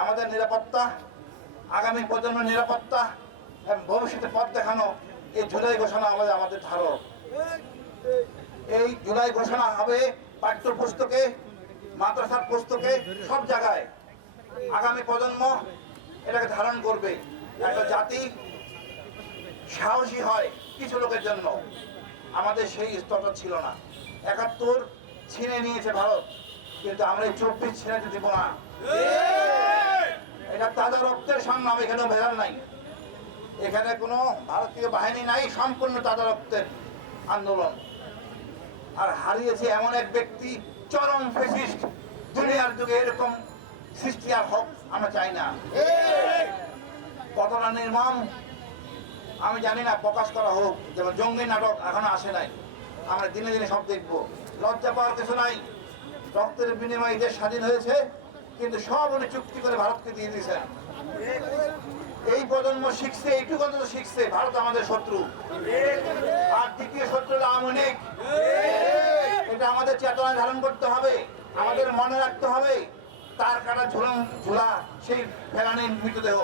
আমাদের নিরাপত্তা, আগামী প্রজন্মের নিরাপত্তা এবং ভবিষ্যতে পথ দেখানো এই জুলাই ঘোষণা আমাদের ধারক। এই জুলাই ঘোষণা হবে পাঠ্যপুস্তকে, মাদ্রাসার পুস্তকে, সব জায়গায়। আগামী প্রজন্ম এটাকে ধারণ করবে। একটা জাতি সাহসী হয় কিছু লোকের জন্য, আমাদের সেই স্তরটা ছিল না। ৭১ ছিনে নিয়েছে ভারত, কিন্তু আমরা এই ২৪ ছিনে দিব না। এটা তাজা রক্তের সংগ্রাম, এখানেও ভেজাল নাই, এখানে কোনো ভারতীয় বাহিনী নাই, সম্পূর্ণ তাজা রক্তের আন্দোলন। আর হারিয়েছে এমন এক ব্যক্তি, চরম ফ্যাসিস্ট। দুনিয়ার যুগে এরকম সৃষ্টি আর হোক আমরা চাই না। কতটা নির্মম আমি জানি না, প্রকাশ করা হোক। যেমন জঙ্গি নাটক এখনো আসে নাই, আমরা দিনে দিনে সব দেখবো। লজ্জা পাওয়ার কিছু নাই, রক্তের বিনিময়ে দেশ স্বাধীন হয়েছে, কিন্তু সব উনি চুক্তি করে ভারতকে দিয়ে দিয়েছেন। এই প্রজন্ম শিখছে, এইটুকু অন্তত শিখছে ভারত আমাদের শত্রু, আর দ্বিতীয় শত্রু আওয়ামী লীগ। এটা আমাদের চেতনায় ধারণ করতে হবে, আমাদের মনে রাখতে হবে। তার কাটা ঝুলা সেই ফেলানির মৃতদেহ।